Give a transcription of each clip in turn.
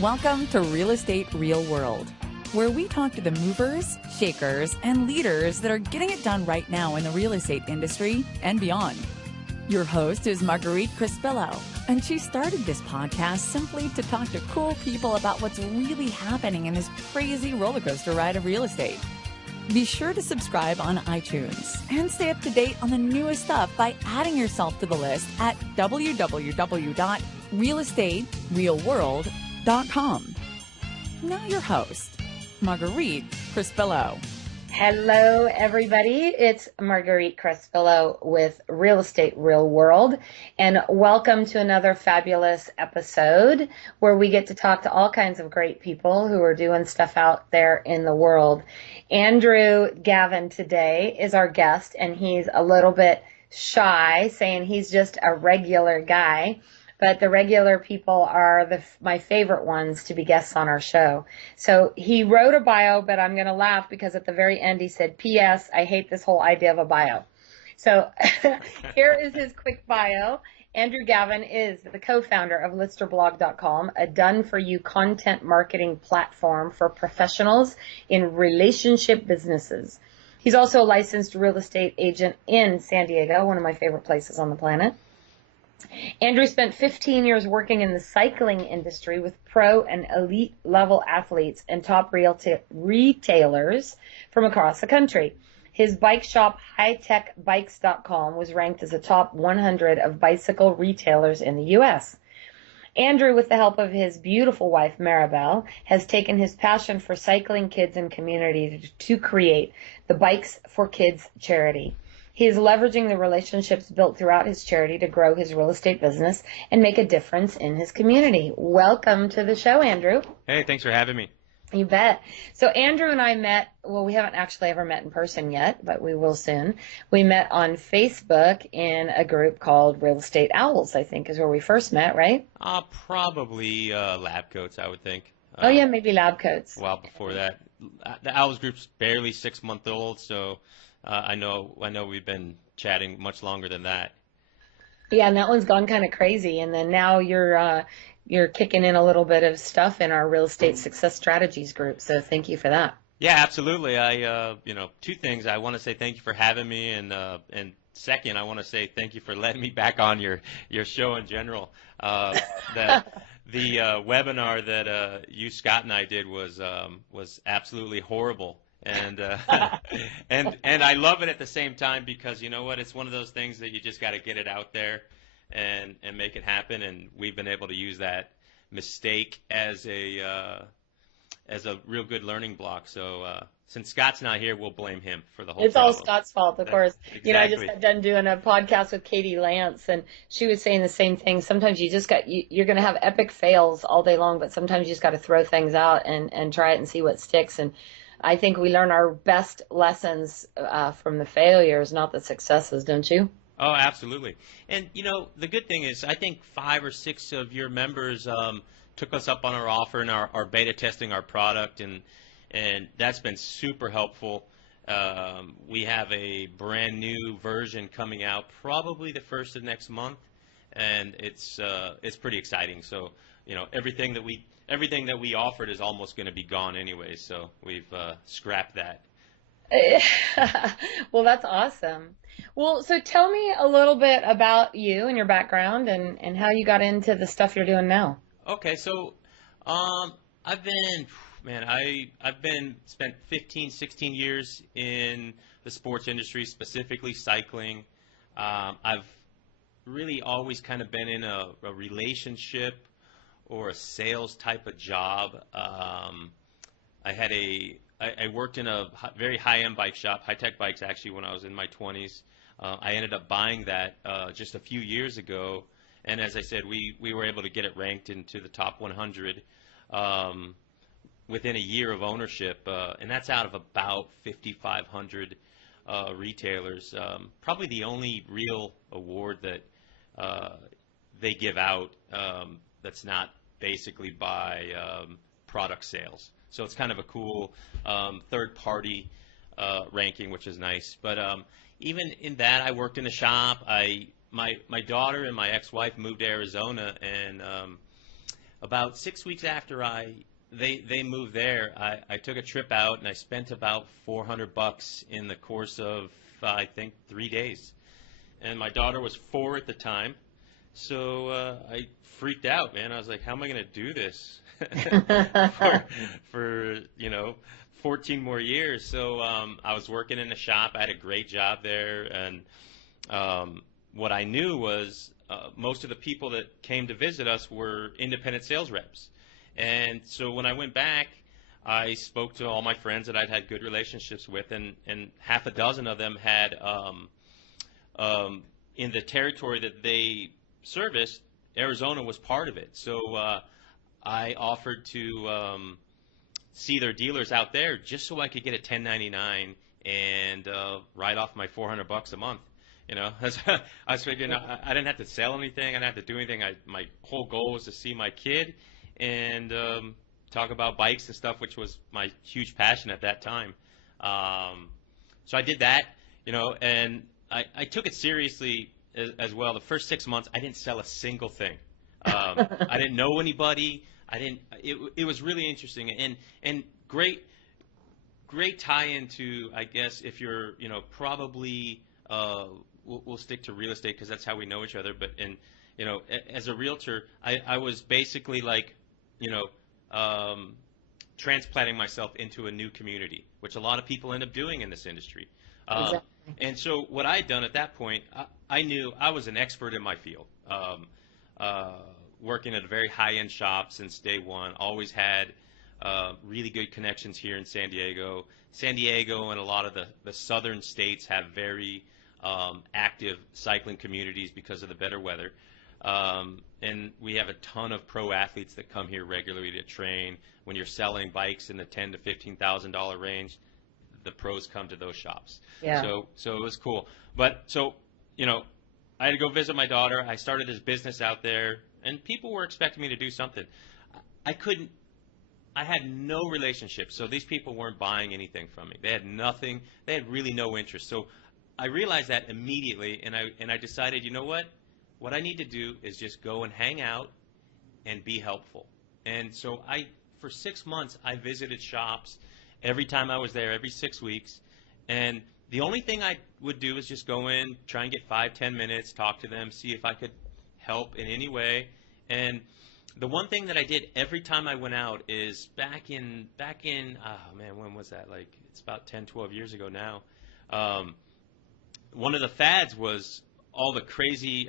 Welcome to Real Estate Real World, where we talk to the movers, shakers, and leaders that are getting it done right now in the real estate industry and beyond. Your host is Marguerite Crespillo, and she started this podcast simply to talk to cool people about what's really happening in this crazy roller coaster ride of real estate. Be sure to subscribe on iTunes and stay up to date on the newest stuff by adding yourself to the list at www.realestaterealworld.com. Now your host, Marguerite Crespillo. Hello, everybody. It's Marguerite Crespillo with Real Estate Real World, and welcome to another fabulous episode where we get to talk to all kinds of great people who are doing stuff out there in the world. Andrew Gavin today is our guest, and he's a little bit shy, saying he's just a regular guy. But the regular people are my favorite ones to be guests on our show. So he wrote a bio, but I'm going to laugh because at the very end he said, P.S. I hate this whole idea of a bio. So here is his quick bio. Andrew Gavin is the co-founder of listerblog.com, a done-for-you content marketing platform for professionals in relationship businesses. He's also a licensed real estate agent in San Diego, one of my favorite places on the planet. Andrew spent 15 years working in the cycling industry with pro and elite level athletes and top retailers from across the country. His bike shop, hightechbikes.com, was ranked as a top 100 of bicycle retailers in the U.S. Andrew, with the help of his beautiful wife, Maribel, has taken his passion for cycling kids and community to create the Bikes for Kids charity. He is leveraging the relationships built throughout his charity to grow his real estate business and make a difference in his community. Welcome to the show, Andrew. Hey, thanks for having me. You bet. So Andrew and I met, well, we haven't actually ever met in person yet, but we will soon. We met on Facebook in a group called Real Estate Owls, I think is where we first met, right? Probably Lab Coats, I would think. Oh, yeah, maybe Lab Coats. Well, before that. The Owls group's barely 6 months old, so... I know we've been chatting much longer than that. Yeah, and that one's gone kind of crazy. And then now you're kicking in a little bit of stuff in our real estate success strategies group. So thank you for that. Yeah, absolutely. I two things. I want to say thank you for having me, and second, I want to say thank you for letting me back on your show in general. The webinar that you, Scott, and I did was absolutely horrible. And I love it at the same time because you know what, it's one of those things that you just got to get it out there and make it happen, and we've been able to use that mistake as a real good learning block. So since Scott's not here, we'll blame him for the whole It's problem. all Scott's fault, of course. Exactly. You know, I just got done doing a podcast with Katie Lance, and she was saying the same thing. Sometimes you're going to have epic fails all day long, but sometimes you just got to throw things out and try it and see what sticks. And I think we learn our best lessons from the failures, not the successes, don't you? Oh, absolutely. And, you know, the good thing is I think 5 or 6 of your members took us up on our offer and are beta testing our product, and that's been super helpful. We have a brand new version coming out probably the first of next month, and it's pretty exciting. So, you know, everything that we offered is almost going to be gone anyway, so we've scrapped that. Well, that's awesome. Well, so tell me a little bit about you and your background and how you got into the stuff you're doing now. Okay, so I've spent 15, 16 years in the sports industry, specifically cycling. I've really always kind of been in a relationship or a sales type of job. I worked in a very high-end bike shop, High Tech Bikes, actually, when I was in my 20s. I ended up buying that just a few years ago, and as I said, we were able to get it ranked into the top 100 within a year of ownership, and that's out of about 5,500 retailers. Probably the only real award that they give out that's not basically by product sales. So it's kind of a cool third-party ranking, which is nice. But even in that, I worked in a shop. My daughter and my ex-wife moved to Arizona, and about 6 weeks after they moved there, I took a trip out, and I spent about $400 in the course of, I think, 3 days. And my daughter was 4 at the time, so I freaked out, man. I was like, how am I going to do this for 14 more years? So I was working in a shop. I had a great job there, and what I knew was most of the people that came to visit us were independent sales reps. And so when I went back, I spoke to all my friends that I'd had good relationships with, and half a dozen of them had, in the territory that they serviced, Arizona was part of it. So I offered to see their dealers out there just so I could get a 1099 and write off my $400 a month. I was figuring I didn't have to sell anything. I didn't have to do anything. My whole goal was to see my kid and talk about bikes and stuff, which was my huge passion at that time. So I did that, and I took it seriously as well. The first 6 months, I didn't sell a single thing. I didn't know anybody. It was really interesting and great tie-in to, I guess, if you're, probably, we'll stick to real estate because that's how we know each other. But as a realtor, I was basically like, transplanting myself into a new community, which a lot of people end up doing in this industry. Exactly. And so what I had done at that point, I knew I was an expert in my field. Working at a very high-end shop since day one, always had really good connections here in San Diego. San Diego and a lot of the southern states have very active cycling communities because of the better weather. And we have a ton of pro athletes that come here regularly to train. When you're selling bikes in the $10,000 to $15,000 range, the pros come to those shops. Yeah. So it was cool. But so, I had to go visit my daughter. I started this business out there, and people were expecting me to do something. I had no relationship, so these people weren't buying anything from me. They had nothing. They had really no interest. So I realized that immediately, and I decided, you know what? What I need to do is just go and hang out and be helpful. And so for 6 months, I visited shops every time I was there, every 6 weeks. And the only thing I would do is just go in, try and get 5-10 minutes, talk to them, see if I could help in any way. And the one thing that I did every time I went out is back in oh man, when was that? Like, it's about 10, 12 years ago now. One of the fads was all the crazy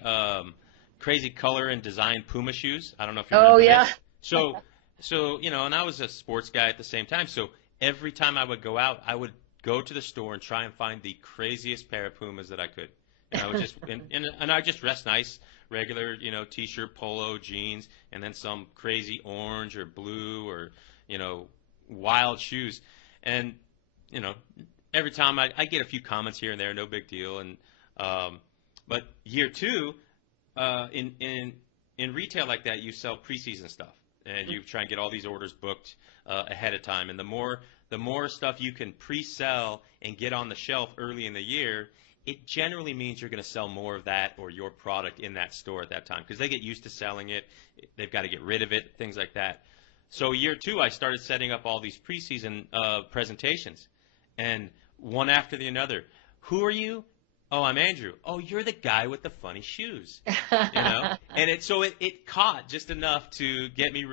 color and design Puma shoes. I don't know if you remember yeah. this. So and I was a sports guy at the same time. So every time I would go out, I would go to the store and try and find the craziest pair of Pumas that I could. And I would just and I just dress nice, regular, t-shirt, polo, jeans, and then some crazy orange or blue or, wild shoes. And, every time I get a few comments here and there, no big deal. And but year two, in retail like that, you sell preseason stuff, and you try and get all these orders booked ahead of time. And the more stuff you can pre-sell and get on the shelf early in the year, it generally means you're going to sell more of that or your product in that store at that time because they get used to selling it. They've got to get rid of it, things like that. So year two, I started setting up all these preseason presentations, and one after the another. Who are you? Oh, I'm Andrew. Oh, you're the guy with the funny shoes. And it caught just enough to get me,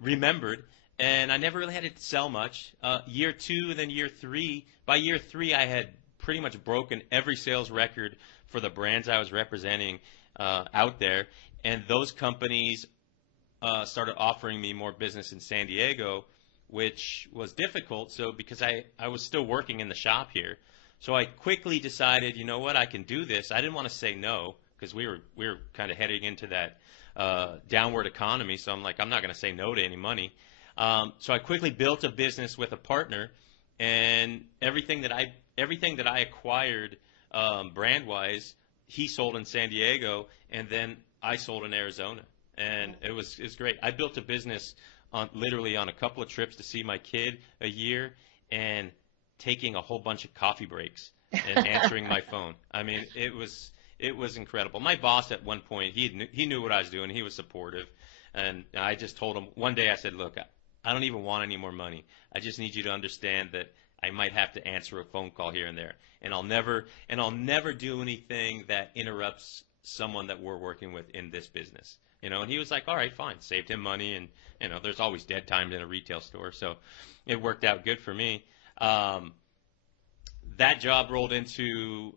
remembered. And I never really had to sell much. Year two, and then year three. By year three, I had pretty much broken every sales record for the brands I was representing out there. And those companies started offering me more business in San Diego, which was difficult. So because I was still working in the shop here. So I quickly decided, you know what, I can do this. I didn't want to say no because we were kind of heading into that downward economy. So I'm like, I'm not going to say no to any money. So I quickly built a business with a partner, and everything that I acquired brand-wise, he sold in San Diego, and then I sold in Arizona, and it was great. I built a business literally on a couple of trips to see my kid a year, and taking a whole bunch of coffee breaks and answering my phone. I mean, it was incredible. My boss at one point, he knew what I was doing. He was supportive, and I just told him one day. I said, "Look, I don't even want any more money. I just need you to understand that I might have to answer a phone call here and there, and I'll never do anything that interrupts someone that we're working with in this business." And he was like, "All right, fine." Saved him money, and there's always dead times in a retail store, so it worked out good for me. That job rolled into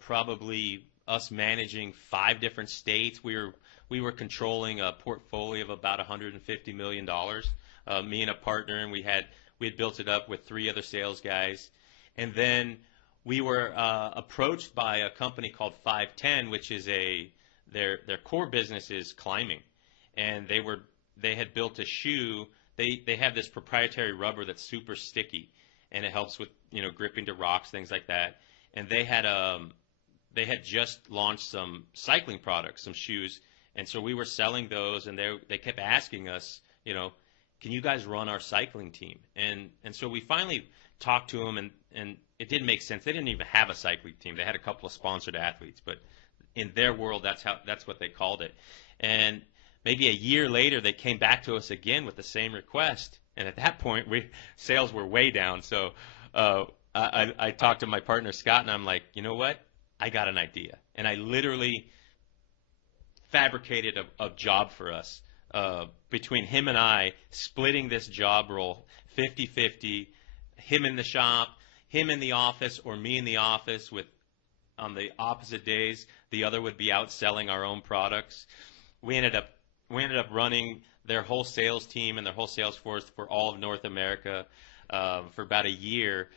probably us managing 5 different states. We were controlling a portfolio of about $150 million. Me and a partner, and we had built it up with 3 other sales guys, and then we were approached by a company called 510, which is their core business is climbing, and they had built a shoe. They have this proprietary rubber that's super sticky, and it helps with gripping to rocks, things like that. And they had just launched some cycling products, some shoes, and so we were selling those, and they kept asking us, can you guys run our cycling team? And so we finally talked to them, and it didn't make sense. They didn't even have a cycling team. They had a couple of sponsored athletes, but in their world, that's what they called it. And maybe a year later, they came back to us again with the same request. And at that point, sales were way down. So I talked to my partner, Scott, and I'm like, you know what? I got an idea. And I literally fabricated a job for us, between him and I, splitting this job role 50-50, him in the shop, him in the office, or me in the office with on the opposite days. The other would be out selling our own products. We ended up running their whole sales team and their whole sales force for all of North America for about a year,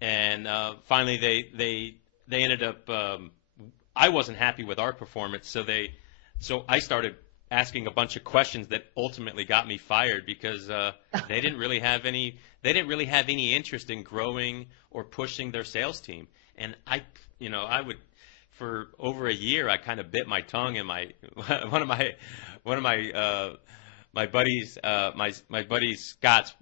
and finally they ended up. I wasn't happy with our performance, so I started asking a bunch of questions that ultimately got me fired because they didn't really have any interest in growing or pushing their sales team. And I would, for over a year, I kind of bit my tongue, and one of my buddies Scott's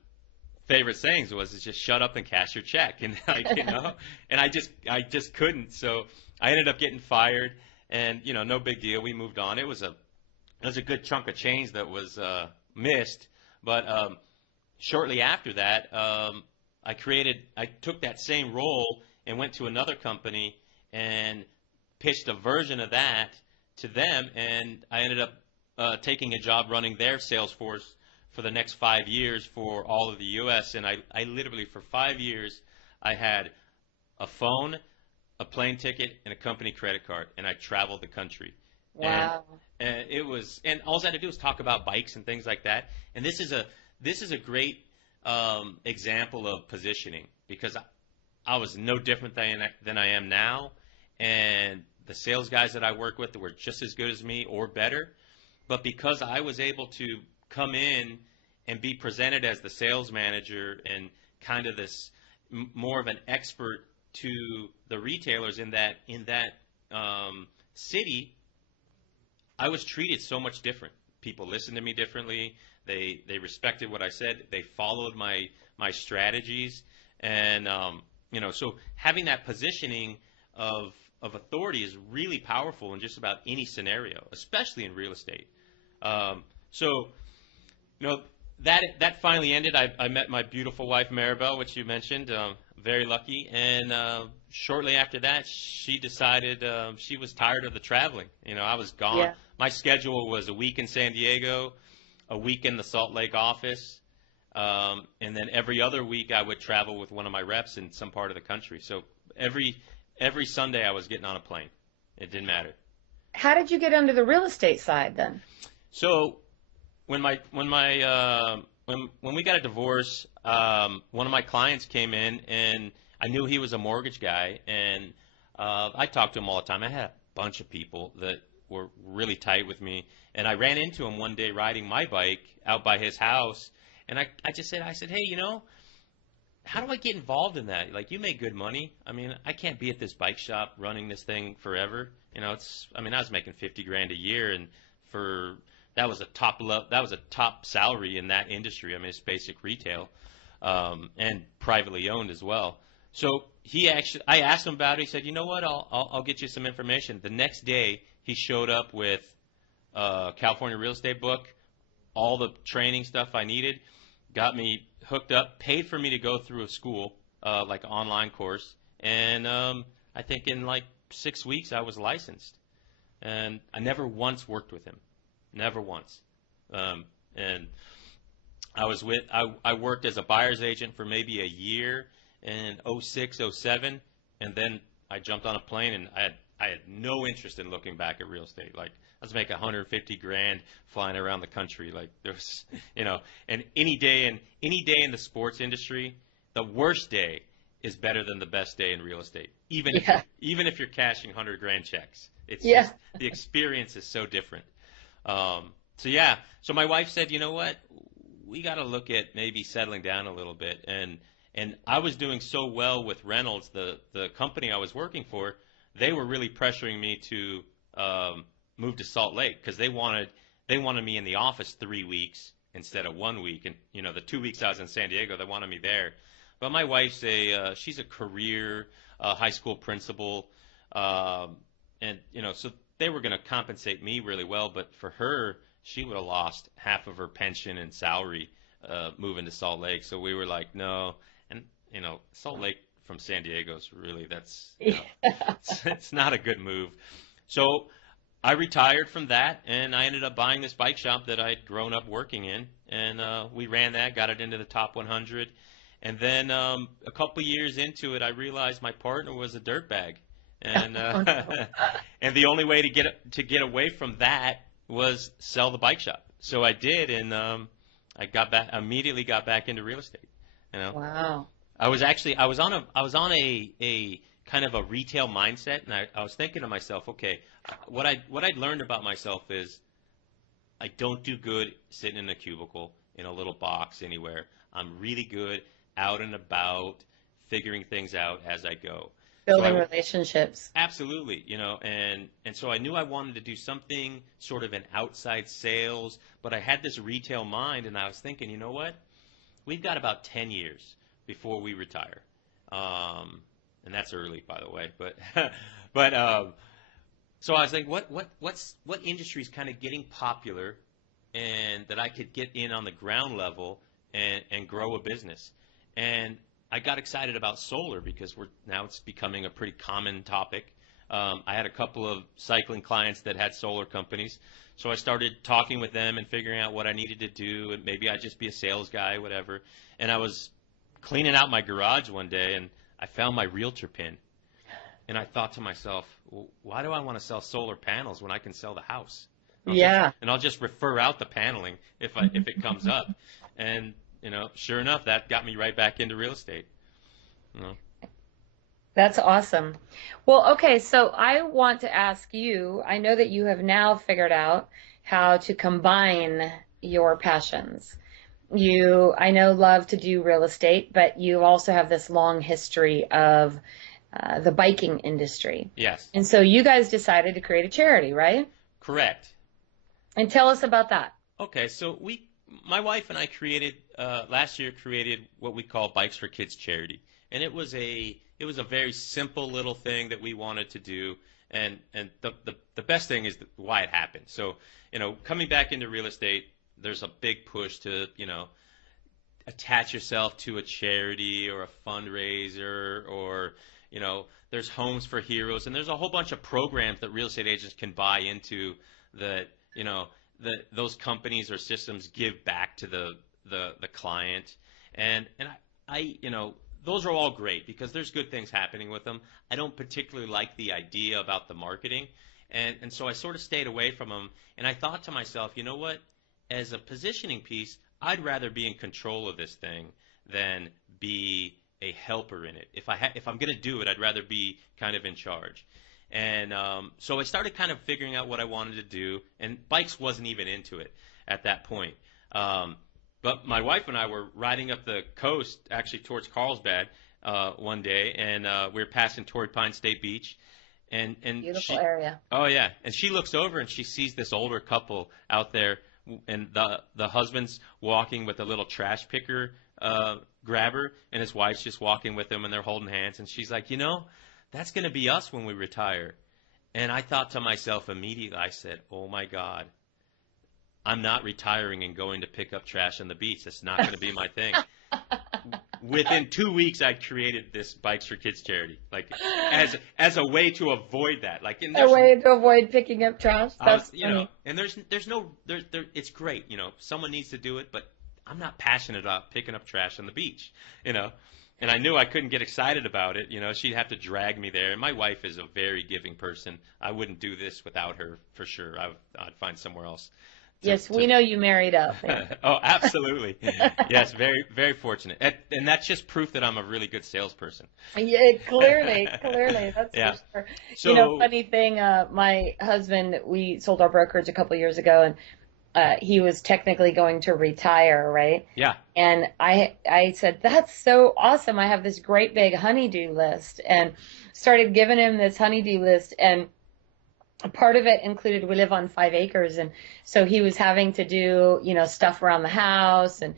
favorite sayings was, "Just shut up and cash your check," and and I just couldn't. So I ended up getting fired, and no big deal. We moved on. It was a good chunk of change that was missed, but shortly after that, I took that same role and went to another company and pitched a version of that to them, and I ended up taking a job running their sales force for the next 5 years for all of the U.S. And I literally, for 5 years, I had a phone, a plane ticket, and a company credit card, and I traveled the country. Wow. And all I had to do was talk about bikes and things like that. And this is a great example of positioning, because I was no different than I am now, and the sales guys that I work with were just as good as me or better. But because I was able to come in and be presented as the sales manager and kind of this more of an expert to the retailers in that city, I was treated so much different. People listened to me differently. They respected what I said. They followed my strategies, and so having that positioning of authority is really powerful in just about any scenario, especially in real estate. That finally ended. I met my beautiful wife Maribel, which you mentioned. Very lucky, and shortly after that, she decided she was tired of the traveling. I was gone. Yeah. My schedule was a week in San Diego, a week in the Salt Lake office, and then every other week I would travel with one of my reps in some part of the country. So every Sunday I was getting on a plane. It didn't matter. How did you get into the real estate side then? So when we got a divorce, one of my clients came in, and I knew he was a mortgage guy, and I talked to him all the time. I had a bunch of people that were really tight with me, and I ran into him one day riding my bike out by his house, and I said, hey, how do I get involved in that? Like, you make good money. I mean, I can't be at this bike shop running this thing forever. I was making $50,000 a year, and that was a top salary in that industry. I mean, it's basic retail, and privately owned as well. So I asked him about it. He said, you know what, I'll get you some information. The next day, he showed up with California real estate book, all the training stuff I needed, got me hooked up, paid for me to go through a school, like an online course, and I think in like 6 weeks I was licensed, and I never once worked with him, never once. And I worked as a buyer's agent for maybe a year in 06, 07, and then I jumped on a plane, and I had no interest in looking back at real estate. Like, I was making 150 grand flying around the country. Like, there's, and any day in the sports industry, the worst day is better than the best day in real estate. Even if you're cashing 100 grand checks, it's just, the experience is so different. So my wife said, you know what, we got to look at maybe settling down a little bit. And I was doing so well with Reynolds, the company I was working for. They were really pressuring me to move to Salt Lake because they wanted me in the office 3 weeks instead of 1 week. And the 2 weeks I was in San Diego, they wanted me there. But my wife's she's a career high school principal, and so they were going to compensate me really well. But for her, she would have lost half of her pension and salary moving to Salt Lake. So we were like, no. And Salt Lake from San Diego is really, it's not a good move. So I retired from that, and I ended up buying this bike shop that I'd grown up working in, and we ran that, got it into the top 100. And then a couple years into it, I realized my partner was a dirtbag, and and the only way to get away from that was sell the bike shop. So I did, and I immediately got back into real estate. Wow. I was on a kind of a retail mindset, and I was thinking to myself, okay, what I'd learned about myself is I don't do good sitting in a cubicle in a little box anywhere. I'm really good out and about, figuring things out as I go. Building relationships. Absolutely, and so I knew I wanted to do something sort of in outside sales, but I had this retail mind, and I was thinking, you know what? We've got about 10 years before we retire. And that's early, by the way, but so I was thinking, what industry is kind of getting popular, and that I could get in on the ground level and grow a business. And I got excited about solar because now it's becoming a pretty common topic. I had a couple of cycling clients that had solar companies, so I started talking with them and figuring out what I needed to do, and maybe I'd just be a sales guy, whatever. And I was cleaning out my garage one day, and I found my realtor pin, and I thought to myself, well, why do I want to sell solar panels when I can sell the house? I'll just refer out the paneling if it comes up. And sure enough, that got me right back into real estate. That's awesome. Well, okay, so I want to ask you, I know that you have now figured out how to combine your passions. You, I know, love to do real estate, but you also have this long history of the biking industry. Yes. And so you guys decided to create a charity, right? Correct. And tell us about that. Okay, so my wife and I last year created what we call Bikes for Kids charity, and it was a very simple little thing that we wanted to do, and the best thing is why it happened. So coming back into real estate, there's a big push to attach yourself to a charity or a fundraiser, or there's Homes for Heroes, and there's a whole bunch of programs that real estate agents can buy into that those companies or systems give back to the client, and I those are all great because there's good things happening with them. I don't particularly like the idea about the marketing, and so I sort of stayed away from them. And I thought to myself, you know what? As a positioning piece, I'd rather be in control of this thing than be a helper in it. If I'm going to do it, I'd rather be kind of in charge. And so I started kind of figuring out what I wanted to do, and bikes wasn't even into it at that point. But my wife and I were riding up the coast, actually towards Carlsbad, one day, and we were passing Torrey Pines State Beach, and Beautiful area. Oh yeah, and she looks over and she sees this older couple out there, and the husband's walking with a little trash picker grabber, and his wife's just walking with him, and they're holding hands, and she's like, that's going to be us when we retire. And I thought to myself immediately, I said, oh my God, I'm not retiring and going to pick up trash on the beach. That's not going to be my thing. Within 2 weeks, I created this Bikes for Kids charity, like as a way to avoid that. Like a way to avoid picking up trash. That's funny. And there's no it's great, someone needs to do it, but I'm not passionate about picking up trash on the beach, And I knew I couldn't get excited about it. She'd have to drag me there. And my wife is a very giving person. I wouldn't do this without her for sure. I'd find somewhere else. Yes, we know you married up. Oh, absolutely. Yes, very, very fortunate. And that's just proof that I'm a really good salesperson. Yeah, clearly, that's yeah. for sure. So, funny thing, my husband, we sold our brokerage a couple years ago, and he was technically going to retire, right? Yeah. And I said, that's so awesome. I have this great big honeydew list, and started giving him this honeydew list, and part of it included, we live on 5 acres, and so he was having to do, stuff around the house, and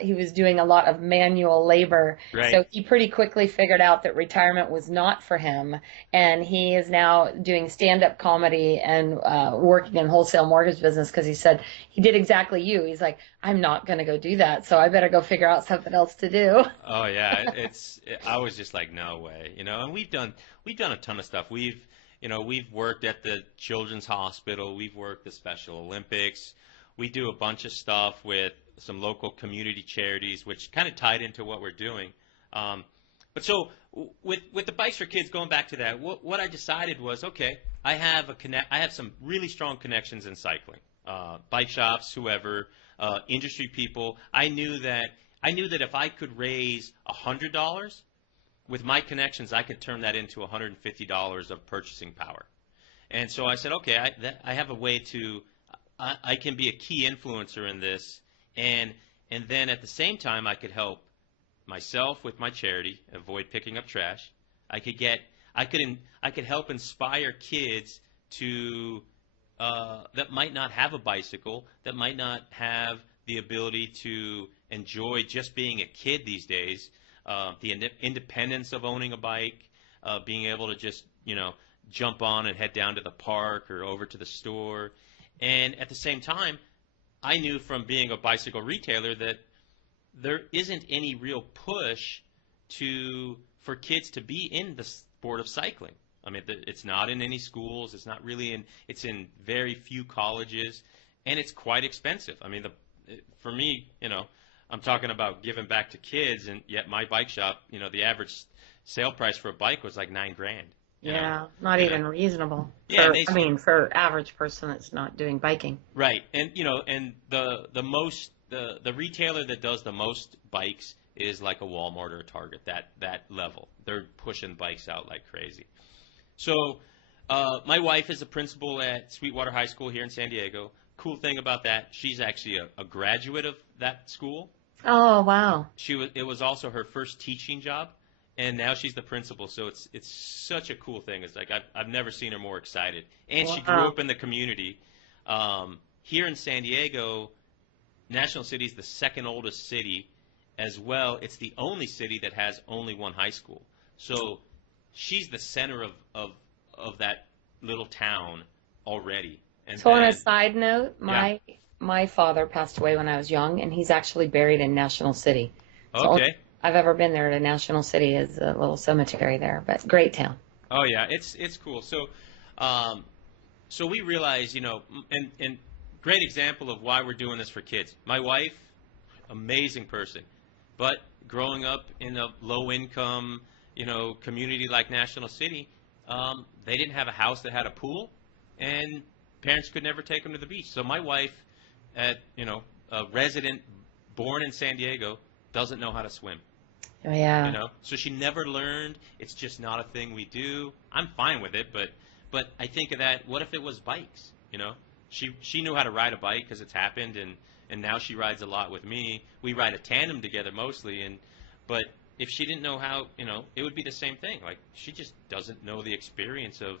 he was doing a lot of manual labor. Right. So he pretty quickly figured out that retirement was not for him, and he is now doing stand-up comedy and working in wholesale mortgage business, because he said he did exactly you. He's like, I'm not going to go do that, so I better go figure out something else to do. Oh yeah, I was just like, no way, and we've done a ton of stuff. We've worked at the Children's Hospital. We've worked the Special Olympics. We do a bunch of stuff with some local community charities, which kind of tied into what we're doing. But so with the Bikes for Kids, going back to that, what I decided was, okay, I have some really strong connections in cycling, bike shops, whoever, industry people. I knew that if I could raise $100. With my connections, I could turn that into $150 of purchasing power. And so I said, okay, I have a way I can be a key influencer in this, and then at the same time, I could help myself with my charity, avoid picking up trash. I could help inspire kids to that might not have a bicycle, that might not have the ability to enjoy just being a kid these days. The independence of owning a bike, being able to just, jump on and head down to the park or over to the store. And at the same time, I knew from being a bicycle retailer that there isn't any real push for kids to be in the sport of cycling. I mean, it's not in any schools. It's not really it's in very few colleges, and it's quite expensive. I mean, for me, I'm talking about giving back to kids, and yet my bike shop, the average sale price for a bike was like $9,000. Yeah, not even reasonable. Yeah, for average person that's not doing biking. Right, and the retailer that does the most bikes is like a Walmart or a Target. That level, they're pushing bikes out like crazy. So, my wife is a principal at Sweetwater High School here in San Diego. Cool thing about that, she's actually a graduate of that school. Oh, wow. It was also her first teaching job, and now she's the principal. So it's such a cool thing. It's like I've never seen her more excited. And she grew up in the community. Here in San Diego, National City is the second oldest city as well. It's the only city that has only one high school. So she's the center of that little town already. And so on a side note, my father passed away when I was young, and he's actually buried in National City. So okay. I've ever been there to National City, is a little cemetery there, but great town. Oh yeah, it's cool. So, so we realize, and great example of why we're doing this for kids. My wife, amazing person, but growing up in a low income, community like National City, they didn't have a house that had a pool, and parents could never take them to the beach. So my wife, a resident born in San Diego, doesn't know how to swim. Oh, yeah. So she never learned. It's just not a thing we do. I'm fine with it, but I think of that. What if it was bikes? She knew how to ride a bike because it's happened, and now she rides a lot with me. We ride a tandem together mostly, but if she didn't know how, it would be the same thing. Like, she just doesn't know the experience of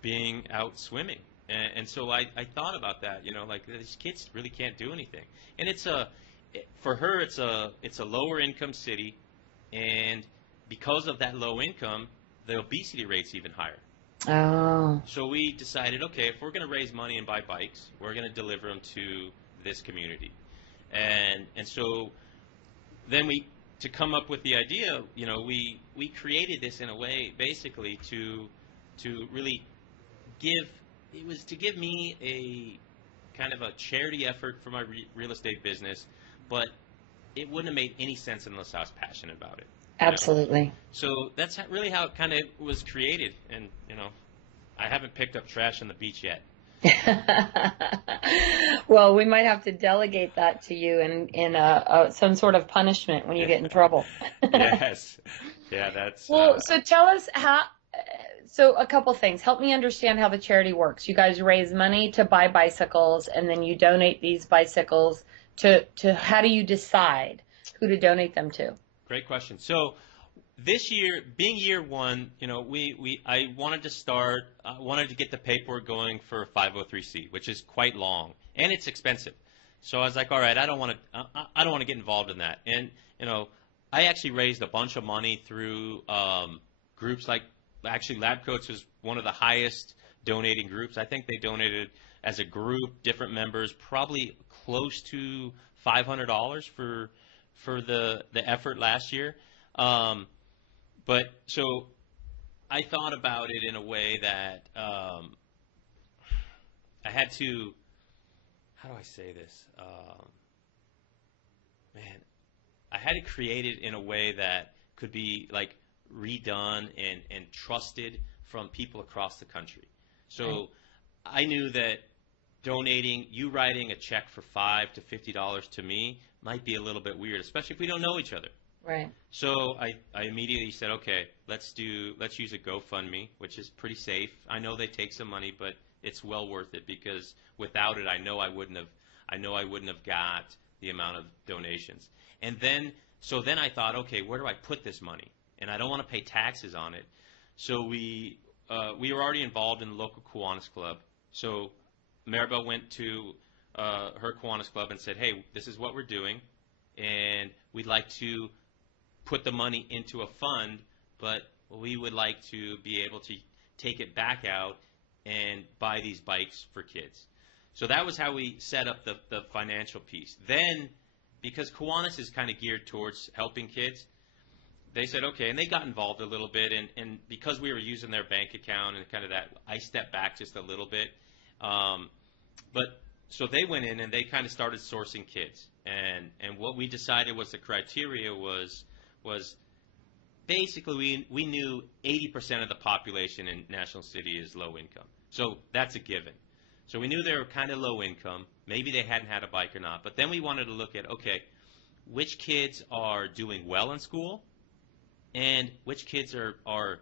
being out swimming. And so I thought about that, like, these kids really can't do anything. And for her, it's a lower income city, and because of that low income, the obesity rate's even higher. Oh. So we decided, okay, if we're going to raise money and buy bikes, we're going to deliver them to this community. And so then to come up with the idea, we created this in a way basically to really give me a kind of a charity effort for my real estate business, but it wouldn't have made any sense unless I was passionate about it. Absolutely. So that's really how it kind of was created. And, I haven't picked up trash on the beach yet. Well, we might have to delegate that to you in some sort of punishment when you get in trouble. Yes. Yeah, that's... Well, so tell us so a couple things. Help me understand how the charity works. You guys raise money to buy bicycles, and then you donate these bicycles to how do you decide who to donate them to? Great question. So this year, being year one, I wanted to get the paperwork going for a 503c, which is quite long and it's expensive. So I was like, all right, I don't want to get involved in that. And I actually raised a bunch of money through groups like, actually, Lab Coats was one of the highest donating groups. I think they donated as a group, different members, probably close to $500 for the effort last year. But so I thought about it in a way that I had to, how do I say this? I had to create it in a way that could be like redone and trusted from people across the country. So I knew that you writing a check for $5 to $50 to me might be a little bit weird, especially if we don't know each other. Right. So I immediately said, okay, let's use a GoFundMe, which is pretty safe. I know they take some money, but it's well worth it, because without it, I know I wouldn't have got the amount of donations. And then I thought, okay, where do I put this money? And I don't want to pay taxes on it. So we were already involved in the local Kiwanis Club. So Maribel went to her Kiwanis Club and said, hey, this is what we're doing, and we'd like to put the money into a fund, but we would like to be able to take it back out and buy these bikes for kids. So that was how we set up the financial piece. Then, because Kiwanis is kind of geared towards helping kids, they said, okay, and they got involved a little bit, and because we were using their bank account and kind of that, I stepped back just a little bit. But so they went in and they kind of started sourcing kids. And what we decided was the criteria was basically we knew 80% of the population in National City is low income. So that's a given. So we knew they were kind of low income. Maybe they hadn't had a bike or not. But then we wanted to look at, okay, which kids are doing well in school and which kids are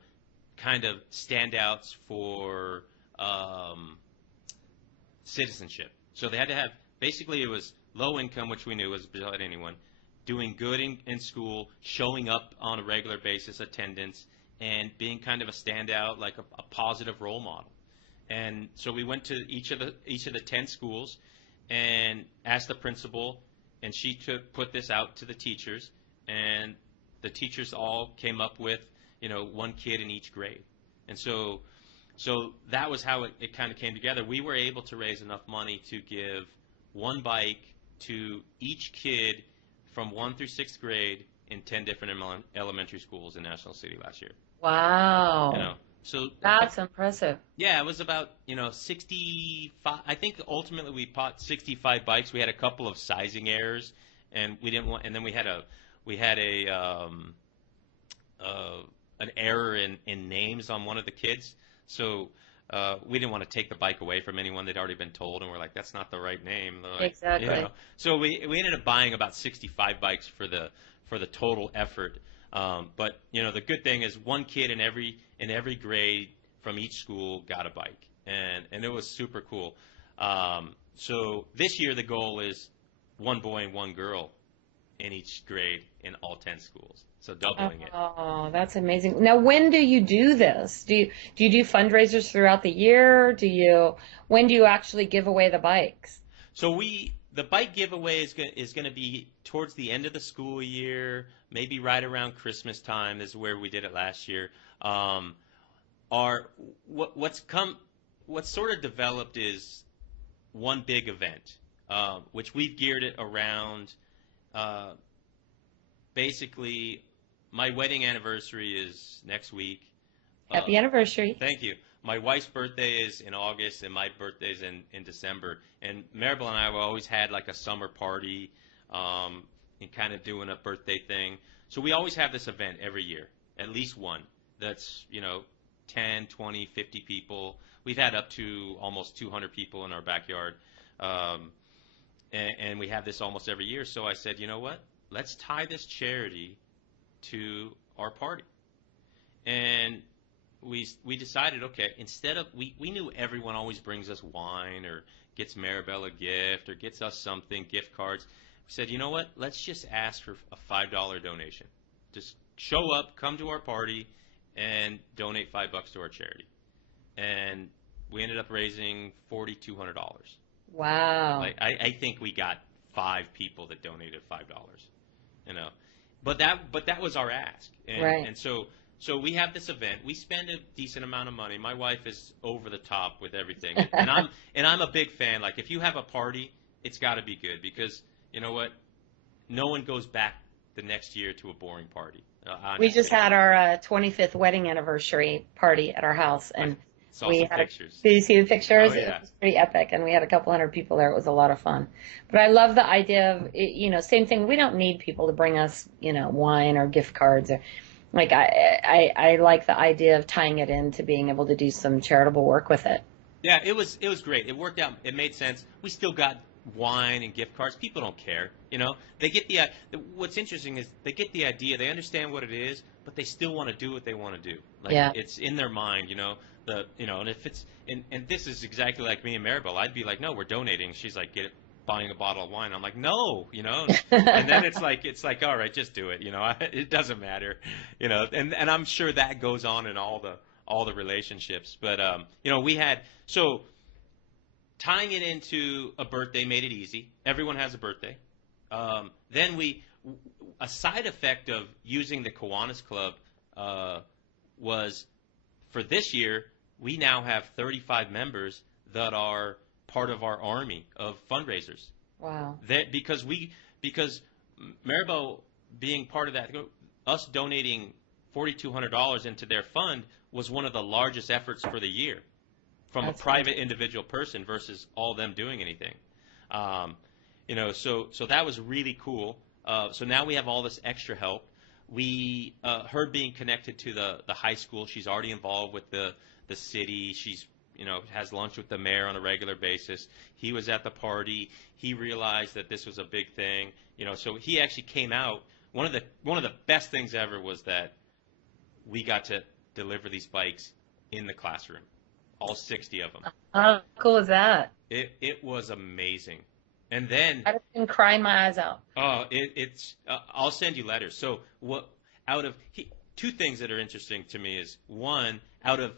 kind of standouts for citizenship. So they had to have, basically it was low income, which we knew was about anyone, doing good in school, showing up on a regular basis, attendance, and being kind of a standout, like a positive role model. And so we went to each of the 10 schools and asked the principal, and she put this out to the teachers, and the teachers all came up with, one kid in each grade. And so that was how it kind of came together. We were able to raise enough money to give one bike to each kid from 1 through 6th grade in 10 different elementary schools in National City last year. Wow. So that's impressive. Yeah, it was about 65. I think ultimately we bought 65 bikes. We had a couple of sizing errors, and we didn't want. And then we had an error in names on one of the kids. So we didn't want to take the bike away from anyone. They'd already been told, and we're like, that's not the right name. Like, exactly. So we ended up buying about 65 bikes for the total effort. But the good thing is one kid in every grade from each school got a bike, and it was super cool. So this year the goal is one boy and one girl in each grade in all 10 schools. So doubling it. Oh, that's amazing. Now, when do you do this? Do you do fundraisers throughout the year? When do you actually give away the bikes? So the bike giveaway is going to be towards the end of the school year, maybe right around Christmas time. This is where we did it last year. What's sort of developed is one big event, which we've geared it around. Basically, my wedding anniversary is next week. Happy anniversary. Thank you. My wife's birthday is in August, and my birthday is in December. And Maribel and I have always had like a summer party and kind of doing a birthday thing. So we always have this event every year, at least one. That's, 10, 20, 50 people. We've had up to almost 200 people in our backyard. And we have this almost every year. So I said, you know what? Let's tie this charity to our party. And we decided, okay, instead of, we knew everyone always brings us wine or gets Maribel a gift or gets us something, gift cards. We said, you know what? Let's just ask for a $5 donation. Just show up, come to our party, and donate $5 to our charity. And we ended up raising $4,200. Wow. I think we got 5 people that donated $5. But that was our ask. Right. And so we have this event. We spend a decent amount of money. My wife is over the top with everything, and I'm a big fan. Like, if you have a party, it's got to be good, because you know what? No one goes back the next year to a boring party. We just had our 25th wedding anniversary party at our house, and we had pictures. Did you see the pictures? Oh, yeah. It was pretty epic, and we had a couple hundred people there. It was a lot of fun. But I love the idea of, same thing. We don't need people to bring us, wine or gift cards. Or, like, I like the idea of tying it into being able to do some charitable work with it. Yeah, it was great. It worked out. It made sense. We still got wine and gift cards. People don't care, They get what's interesting is they get the idea. They understand what it is, but they still want to do what they want to do. Like, yeah. It's in their mind, and if it's and this is exactly like me and Maribel. I'd be like, no, we're donating. She's like, buying a bottle of wine. I'm like, no, and then it's like, all right, just do it. It doesn't matter, and I'm sure that goes on in all the relationships. But we had, so tying it into a birthday made it easy. Everyone has a birthday. Then a side effect of using the Kiwanis Club was, for this year, we now have 35 members that are part of our army of fundraisers. Wow. Because Maribel being part of that, us donating $4,200 into their fund was one of the largest efforts for the year, from a private individual person versus all them doing anything. So that was really cool. So now we have all this extra help. Her being connected to the high school, she's already involved with the city. She's has lunch with the mayor on a regular basis. He was at the party. He realized that this was a big thing. So he actually came out. One of the best things ever was that we got to deliver these bikes in the classroom, all 60 of them. How cool is that? It was amazing. And then I've been crying my eyes out. Oh, it's I'll send you letters. So two things that are interesting to me is, one, out of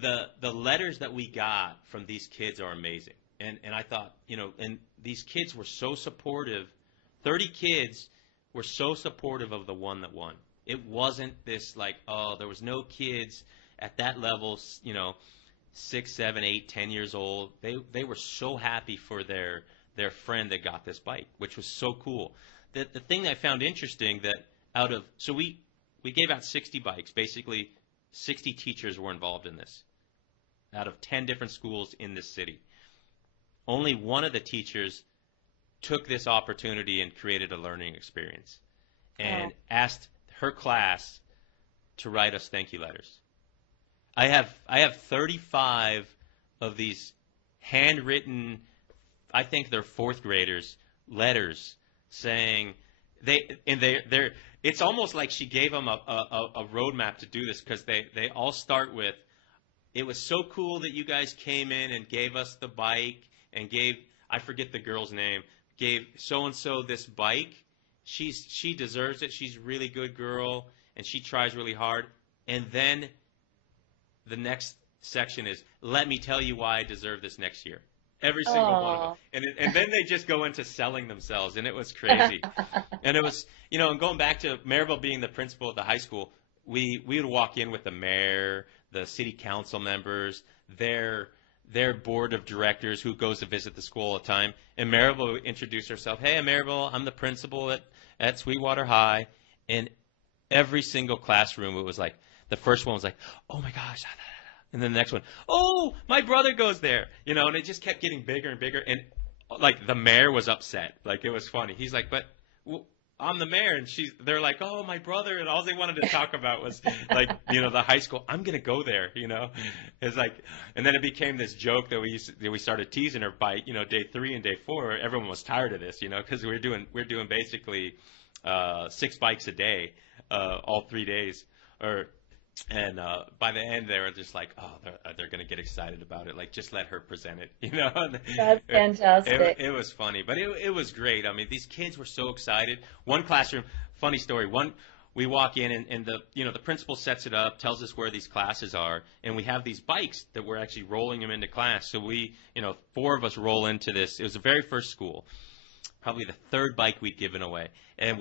the letters that we got from these kids are amazing. And I thought, and these kids were so supportive. 30 kids were so supportive of the one that won. It wasn't this like, there was no kids at that level, 6, 7, 8, 10 years old. They were so happy for their friend that got this bike, which was so cool. The thing that I found interesting, that so we gave out 60 bikes. Basically, 60 teachers were involved in this, out of 10 different schools in this city. Only one of the teachers took this opportunity and created a learning experience and asked her class to write us thank you letters. I have 35 of these handwritten, I think they're 4th graders, letters saying they're it's almost like she gave them a roadmap to do this, because they all start with, it was so cool that you guys came in and gave us the bike and I forget the girl's name, gave so-and-so this bike, she deserves it. She's a really good girl, and she tries really hard. And then the next section is, let me tell you why I deserve this next year. Every single one of them. And then they just go into selling themselves, and it was crazy. And it was, and going back to Maribel being the principal at the high school, we would walk in with the mayor, the city council members, their board of directors who goes to visit the school all the time. And Maribel would introduce herself. Hey, I'm Maribel. I'm the principal at Sweetwater High. And every single classroom, it was like, the first one was like, oh my gosh. And then the next one, oh, my brother goes there. And it just kept getting bigger and bigger. And like the mayor was upset. Like it was funny. He's like, but I'm the mayor. And they're like, oh, my brother. And all they wanted to talk about was like, the high school. I'm going to go there, It's like, and then it became this joke that we started teasing her by, day 3 and day 4. Everyone was tired of this, because we're doing basically 6 bikes a day, all 3 days. And by the end, they were just like, oh, they're going to get excited about it. Like, just let her present it, That's fantastic. It was funny, but it was great. I mean, these kids were so excited. One classroom, funny story. We walk in, and the principal sets it up, tells us where these classes are, and we have these bikes that we're actually rolling them into class. So we, 4 of us roll into this. It was the very first school, probably the 3rd bike we'd given away, and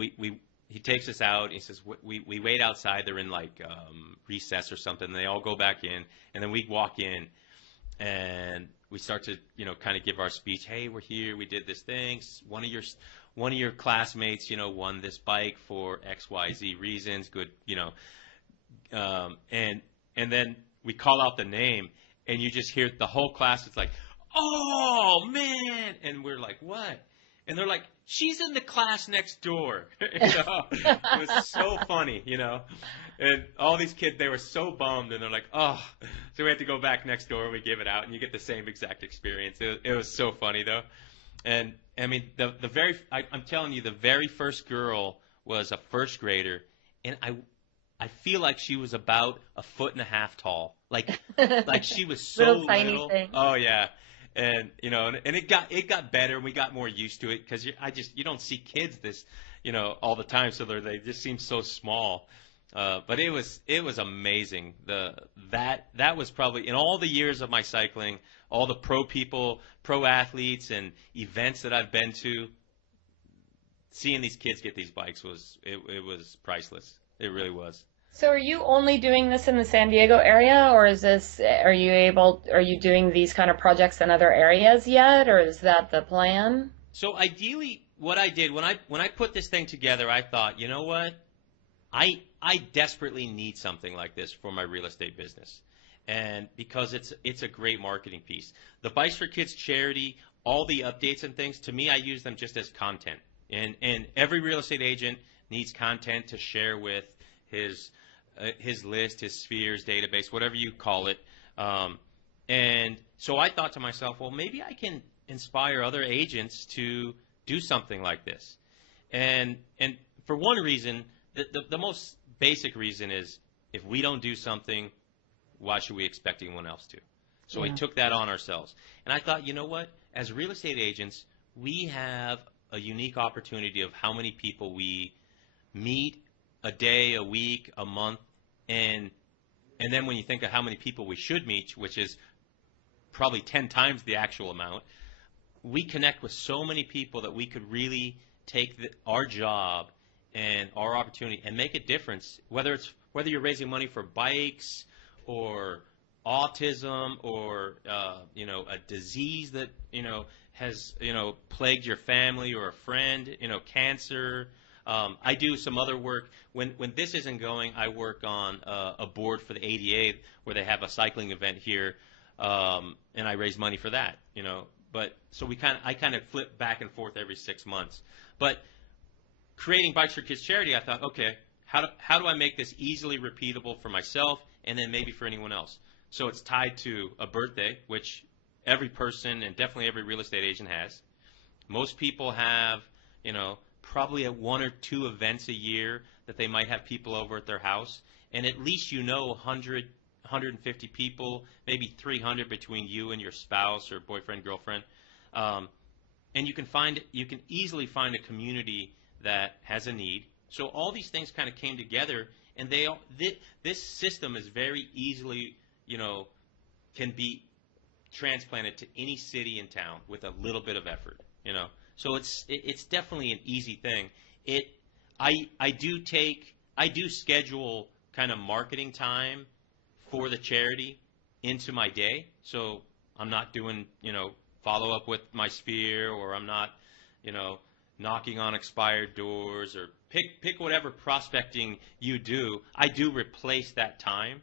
he takes us out. He says, we wait outside. They're in like recess or something. And they all go back in, and then we walk in, and we start to kind of give our speech. Hey, we're here. We did this thing. One of your classmates won this bike for XYZ reasons. Good, and then we call out the name, and you just hear the whole class. It's like, oh man, and we're like, what? And they're like, she's in the class next door. It was so funny, And all these kids, they were so bummed, and they're like, oh. So we had to go back next door, and we give it out, and you get the same exact experience. It was so funny, though. And, I mean, I'm telling you, the very first girl was a 1st grader, and I feel like she was about 1.5 feet tall. Like she was so little. Tiny thing. Oh, yeah. And and it got better, and we got more used to it because you don't see kids this all the time, so they just seem so small. But it was amazing. That was probably in all the years of my cycling, all the pro athletes and events that I've been to. Seeing these kids get these bikes was priceless. It really was. So are you only doing this in the San Diego area, or are you doing these kind of projects in other areas yet, or is that the plan? So ideally, what I did when I put this thing together, I thought, you know what? I desperately need something like this for my real estate business. And because it's a great marketing piece. The Bikes for Kids charity, all the updates and things, to me, I use them just as content. And every real estate agent needs content to share with his list, his spheres, database, whatever you call it. And so I thought to myself, well, maybe I can inspire other agents to do something like this. And for one reason, the most basic reason is if we don't do something, why should we expect anyone else to? So we took that on ourselves. And I thought, you know what? As real estate agents, we have a unique opportunity of how many people we meet a day, a week, a month, and then when you think of how many people we should meet, which is probably 10 times the actual amount, we connect with so many people that we could really take our job and our opportunity and make a difference, whether you're raising money for bikes or autism or a disease that has plagued your family or a friend, cancer. I do some other work. When this isn't going, I work on a board for the ADA where they have a cycling event here, and I raise money for that. But so I kind of flip back and forth every 6 months. But creating Bikes for Kids charity, I thought, okay, how do I make this easily repeatable for myself and then maybe for anyone else? So it's tied to a birthday, which every person and definitely every real estate agent has. Most people have, probably at 1 or 2 events a year that they might have people over at their house, and at least 100, 150 people, maybe 300 between you and your spouse or boyfriend, girlfriend, and you can easily find a community that has a need. So all these things kind of came together, and this system is very easily, can be transplanted to any city and town with a little bit of effort. So it's definitely an easy thing. I do schedule kind of marketing time for the charity into my day. So I'm not doing, follow up with my sphere, or I'm not, knocking on expired doors, or pick whatever prospecting you do. I do replace that time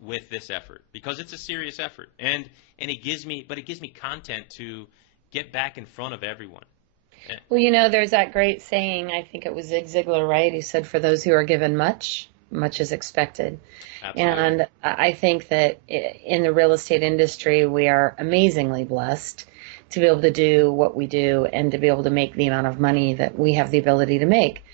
with this effort because it's a serious effort, and it gives me content to get back in front of everyone. Well, there's that great saying, I think it was Zig Ziglar, right? He said, for those who are given much, much is expected. Absolutely. And I think that in the real estate industry, we are amazingly blessed to be able to do what we do and to be able to make the amount of money that we have the ability to make.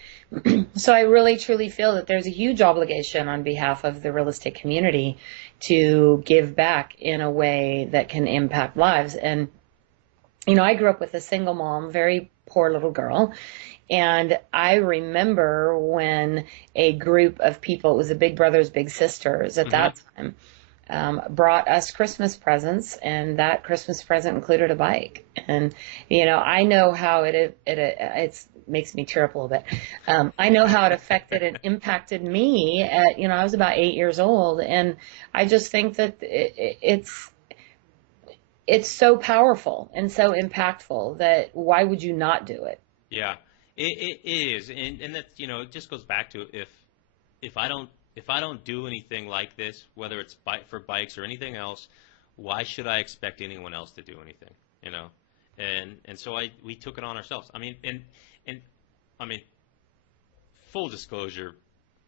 So I really truly feel that there's a huge obligation on behalf of the real estate community to give back in a way that can impact lives. And, I grew up with a single mom, very poor little girl. And I remember when a group of people, it was the Big Brothers, Big Sisters at that time, brought us Christmas presents, and that Christmas present included a bike. And, I know how it makes me tear up a little bit. I know how it affected and impacted me at, I was about 8 years old. And I just think that it's so powerful and so impactful that why would you not do it? Yeah, it is. And that, it just goes back to if I don't do anything like this, whether it's for bikes or anything else, why should I expect anyone else to do anything? And so we took it on ourselves. I mean, full disclosure,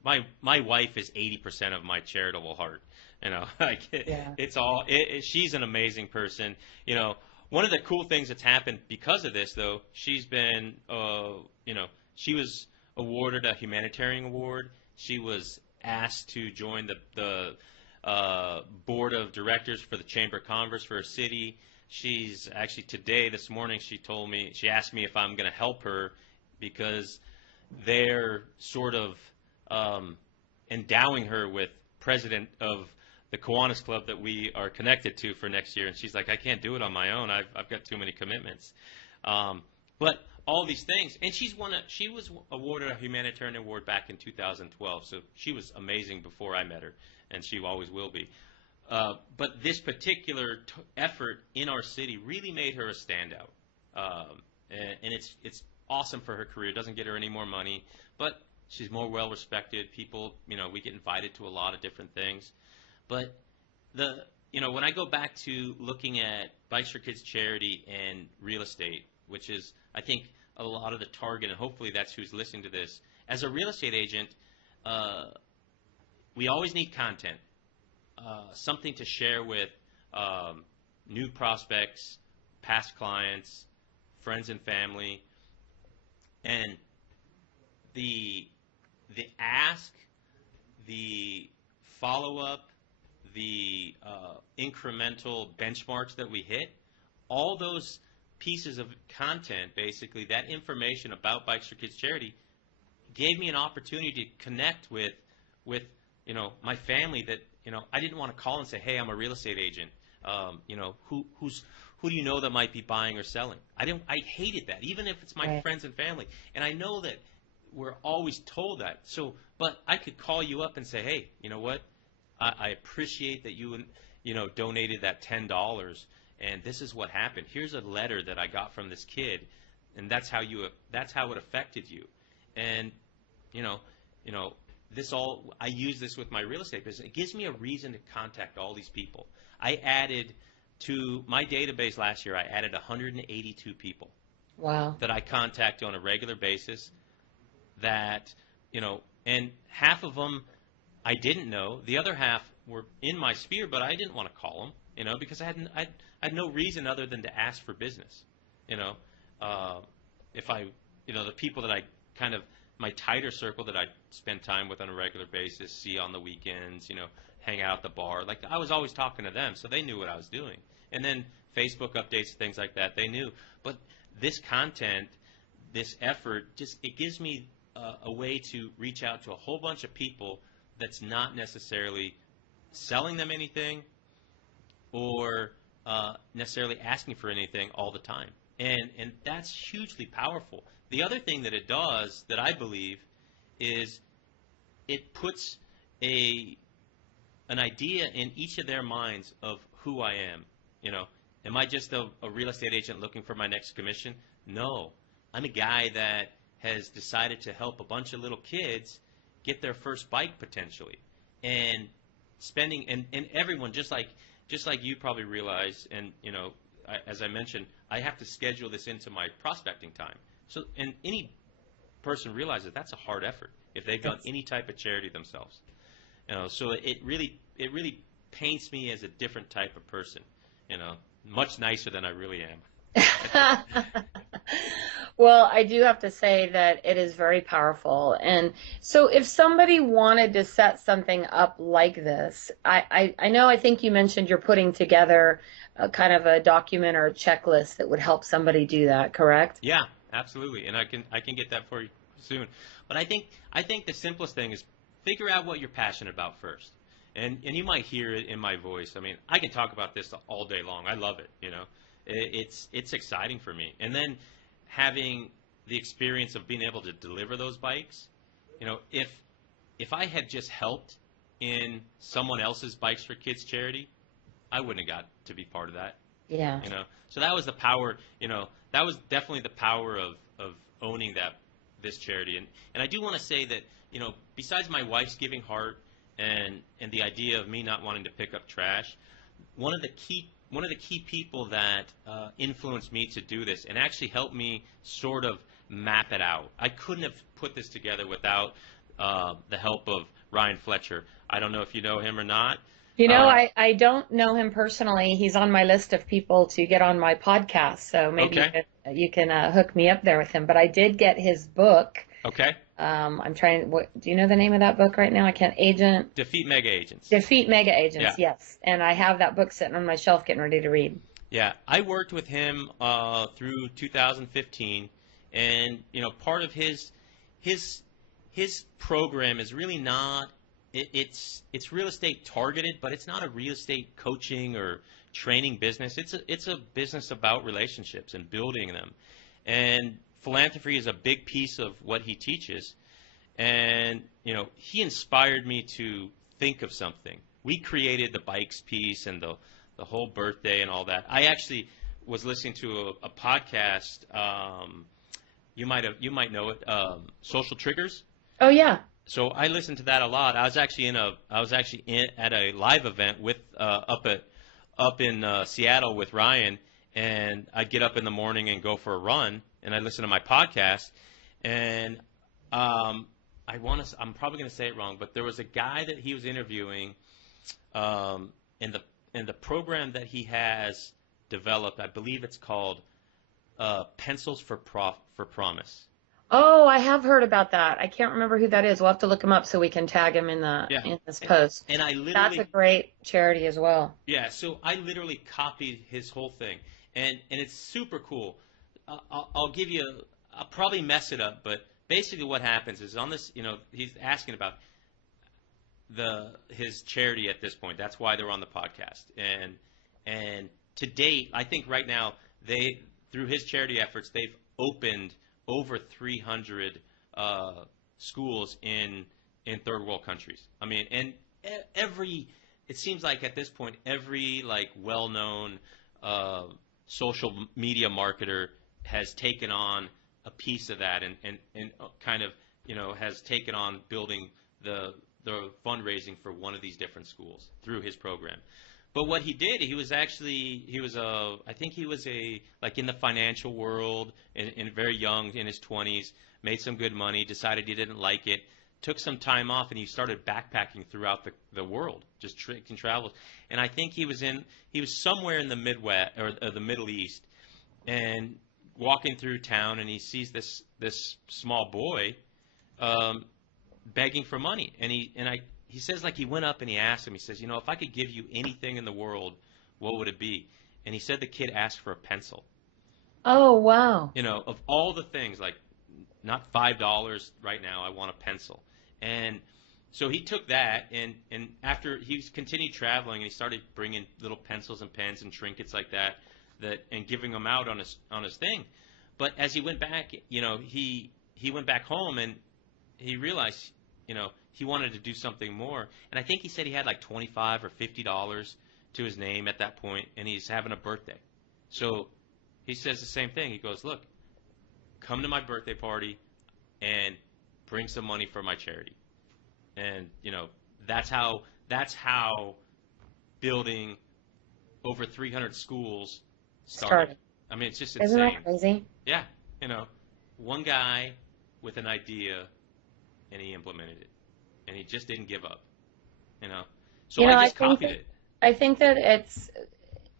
my wife is 80% of my charitable heart. It's all. She's an amazing person. One of the cool things that's happened because of this, though, she's been, she was awarded a humanitarian award. She was asked to join the board of directors for the Chamber of Commerce for her city. She's actually this morning, she asked me if I'm going to help her because they're sort of endowing her with president of the Kiwanis Club that we are connected to for next year. And she's like, I can't do it on my own. I've got too many commitments. But all these things, and she was awarded a humanitarian award back in 2012. So she was amazing before I met her, and she always will be. But this particular effort in our city really made her a standout. And it's awesome for her career. It doesn't get her any more money, but she's more well-respected. People, we get invited to a lot of different things. But when I go back to looking at Bikes for Kids charity and real estate, which is, I think, a lot of the target, and hopefully that's who's listening to this. As a real estate agent, we always need content, something to share with new prospects, past clients, friends and family, and the ask, the follow-up, the incremental benchmarks that we hit, all those pieces of content, basically, that information about Bikes for Kids charity gave me an opportunity to connect with my family that, I didn't want to call and say, hey, I'm a real estate agent. Who do you know that might be buying or selling? I hated that, even if it's my friends and family. And I know that we're always told that. But I could call you up and say, hey, you know what? I appreciate that you donated that $10, and this is what happened. Here's a letter that I got from this kid, and that's how it affected you. And I use this with my real estate business. It gives me a reason to contact all these people. I added to my database last year. I added 182 people. Wow. That I contact on a regular basis. That and half of them I didn't know. The other half were in my sphere, but I didn't want to call them, because I had no reason other than to ask for business. If the people that I kind of, my tighter circle that I spend time with on a regular basis, see on the weekends, hang out at the bar, like I was always talking to them, so they knew what I was doing. And then Facebook updates, things like that, they knew. But this content, this effort, just it gives me a way to reach out to a whole bunch of people that's not necessarily selling them anything or necessarily asking for anything all the time. And that's hugely powerful. The other thing that it does that I believe is it puts an idea in each of their minds of who I am. You know, am I just a real estate agent looking for my next commission? No. I'm a guy that has decided to help a bunch of little kids get their first bike potentially. And spending, and everyone, just like you probably realize, and, you know, as I mentioned, I have to schedule this into my prospecting time. So, and any person realizes that's a hard effort if they've done any type of charity themselves. You know, so it really paints me as a different type of person. You know, much nicer than I really am. Well, I do have to say that it is very powerful. And so if somebody wanted to set something up like this, I know, I think you mentioned you're putting together a kind of a document or a checklist that would help somebody do that, correct? Yeah, absolutely. And I can get that for you soon. But I think the simplest thing is figure out what you're passionate about first. And you might hear it in my voice. I mean, I can talk about this all day long. I love it, you know. It's exciting for me. And then having the experience of being able to deliver those bikes, you know, if I had just helped in someone else's Bikes for Kids charity, I wouldn't have got to be part of that. Yeah. You know, so that was the power, you know, that was definitely the power of owning this charity. And I do want to say that, you know, besides my wife's giving heart and the idea of me not wanting to pick up trash, one of the key people that influenced me to do this and actually helped me sort of map it out. I couldn't have put this together without the help of Ryan Fletcher. I don't know if you know him or not. You know, I don't know him personally. He's on my list of people to get on my podcast, so maybe you can hook me up there with him. But I did get his book. Okay. I'm trying. Do you know the name of that book right now? I can't. Defeat Mega Agents. Defeat Mega Agents. Yeah. Yes, and I have that book sitting on my shelf, getting ready to read. Yeah, I worked with him through 2015, and you know, part of his program is really not. It's real estate targeted, but it's not a real estate coaching or training business. It's a business about relationships and building them, and philanthropy is a big piece of what he teaches. And you know, he inspired me to think of something. We created the bikes piece and the whole birthday and all that. I actually was listening to a podcast. You might know it. Social Triggers. Oh yeah. So I listened to that a lot. I was actually at a live event with up in Seattle with Ryan, and I'd get up in the morning and go for a run, and I listen to my podcast, and I'm probably going to say it wrong, but there was a guy that he was interviewing, in the program that he has developed. I believe it's called Pencils for Promise. Oh, I have heard about that. I can't remember who that is. We'll have to look him up so we can tag him in this post. And I literally, that's a great charity as well. Yeah, so I literally copied his whole thing, and it's super cool. I'll give you. I'll probably mess it up, but basically what happens is on this. You know, he's asking about his charity at this point. That's why they're on the podcast. And to date, I think right now through his charity efforts, they've opened over 300 schools in third world countries. I mean, and it seems like at this point, every like well-known social media marketer has taken on a piece of that and kind of, you know, has taken on building the fundraising for one of these different schools through his program. But what he did, I think he was like in the financial world and very young, in his 20s, made some good money, decided he didn't like it, took some time off, and he started backpacking throughout the world, just taking travels. And I think he was somewhere in the Midwest or the Middle East, and walking through town, and he sees this small boy begging for money, and he says, like, he went up and he asked him, he says, you know, if I could give you anything in the world, what would it be? And he said the kid asked for a pencil. Oh, wow. You know, of all the things, like not $5 right now. I want a pencil. And so he took that, and after he continued traveling, and he started bringing little pencils and pens and trinkets like that and giving them out on his thing. But as he went back, he went back home, and he realized, he wanted to do something more. And I think he said he had like $25 or $50 to his name at that point, and he's having a birthday. So he says the same thing. He goes, look, come to my birthday party and bring some money for my charity. And, that's how building over 300 schools started. I mean, it's just insane. Isn't that crazy? Yeah. One guy with an idea, and he implemented it. And he just didn't give up. So I just copied it. I think that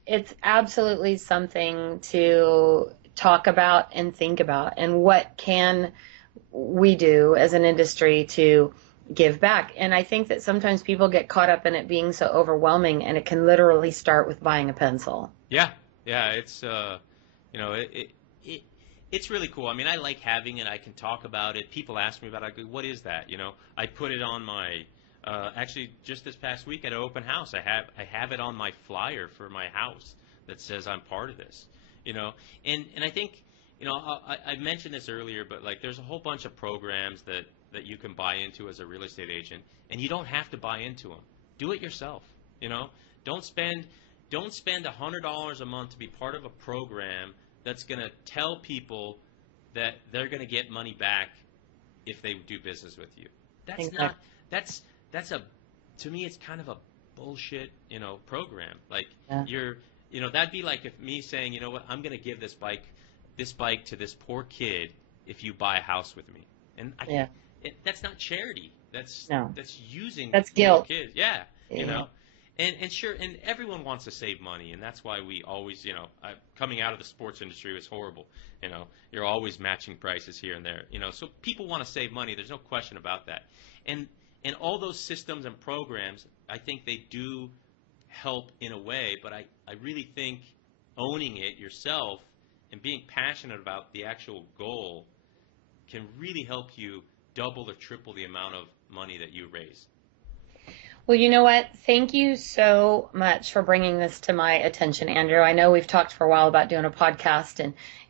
it's absolutely something to talk about and think about. And what can we do as an industry to give back? And I think that sometimes people get caught up in it being so overwhelming, and it can literally start with buying a pencil. Yeah, it's it's really cool. I mean, I like having it. I can talk about it. People ask me about it. I go, what is that? I put it on my actually just this past week at an open house. I have it on my flyer for my house that says I'm part of this. And I think I mentioned this earlier, but like there's a whole bunch of programs that you can buy into as a real estate agent, and you don't have to buy into them. Do it yourself. Don't spend $100 a month to be part of a program that's going to tell people that they're going to get money back if they do business with you. To me, it's kind of a bullshit, program. Like that'd be like if me saying, you know what, I'm going to give this bike to this poor kid if you buy a house with me. And that's not charity. That's using guilt. Kids. Yeah. And sure, and everyone wants to save money, and that's why we always, coming out of the sports industry was horrible. You're always matching prices here and there. So people want to save money. There's no question about that. And all those systems and programs, I think they do help in a way, but I really think owning it yourself and being passionate about the actual goal can really help you double or triple the amount of money that you raise. Well, you know what? Thank you so much for bringing this to my attention, Andrew. I know we've talked for a while about doing a podcast,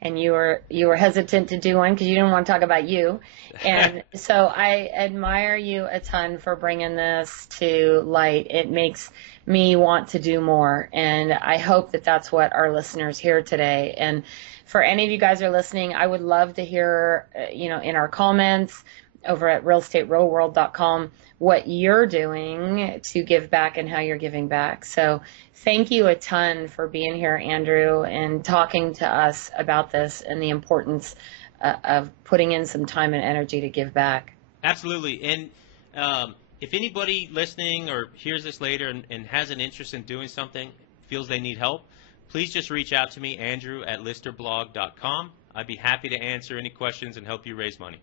and you were hesitant to do one because you didn't want to talk about you. And so I admire you a ton for bringing this to light. It makes me want to do more, and I hope that that's what our listeners hear today. And for any of you guys who are listening, I would love to hear, in our comments over at realestaterealworld.com what you're doing to give back and how you're giving back. So thank you a ton for being here, Andrew, and talking to us about this and the importance of putting in some time and energy to give back. Absolutely. And if anybody listening or hears this later and has an interest in doing something, feels they need help, please just reach out to me, Andrew at listerblog.com. I'd be happy to answer any questions and help you raise money.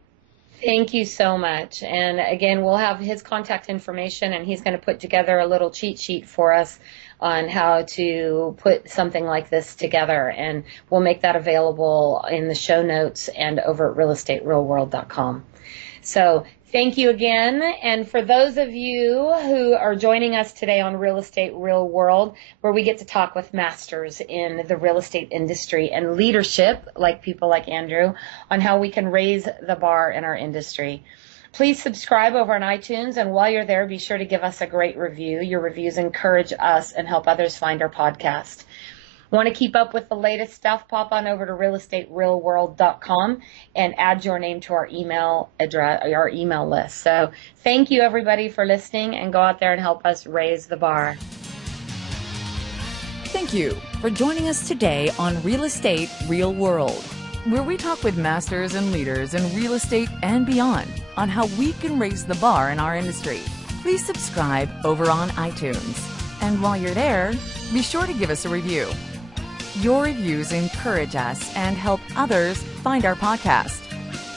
Thank you so much. And again, we'll have his contact information, and he's going to put together a little cheat sheet for us on how to put something like this together. And we'll make that available in the show notes and over at realestaterealworld.com. So thank you again. And for those of you who are joining us today on Real Estate Real World, where we get to talk with masters in the real estate industry and leadership, like people like Andrew, on how we can raise the bar in our industry. Please subscribe over on iTunes, and while you're there, be sure to give us a great review. Your reviews encourage us and help others find our podcast. Want to keep up with the latest stuff? Pop on over to realestaterealworld.com and add your name to our email address, our email list. So thank you, everybody, for listening, and go out there and help us raise the bar. Thank you for joining us today on Real Estate Real World, where we talk with masters and leaders in real estate and beyond on how we can raise the bar in our industry. Please subscribe over on iTunes. And while you're there, be sure to give us a review. Your reviews encourage us and help others find our podcast.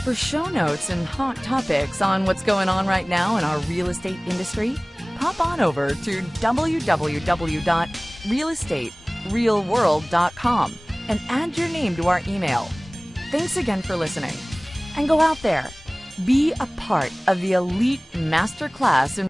For show notes and hot topics on what's going on right now in our real estate industry, pop on over to www.realestaterealworld.com and add your name to our email. Thanks again for listening. and go out there. Be a part of the elite masterclass in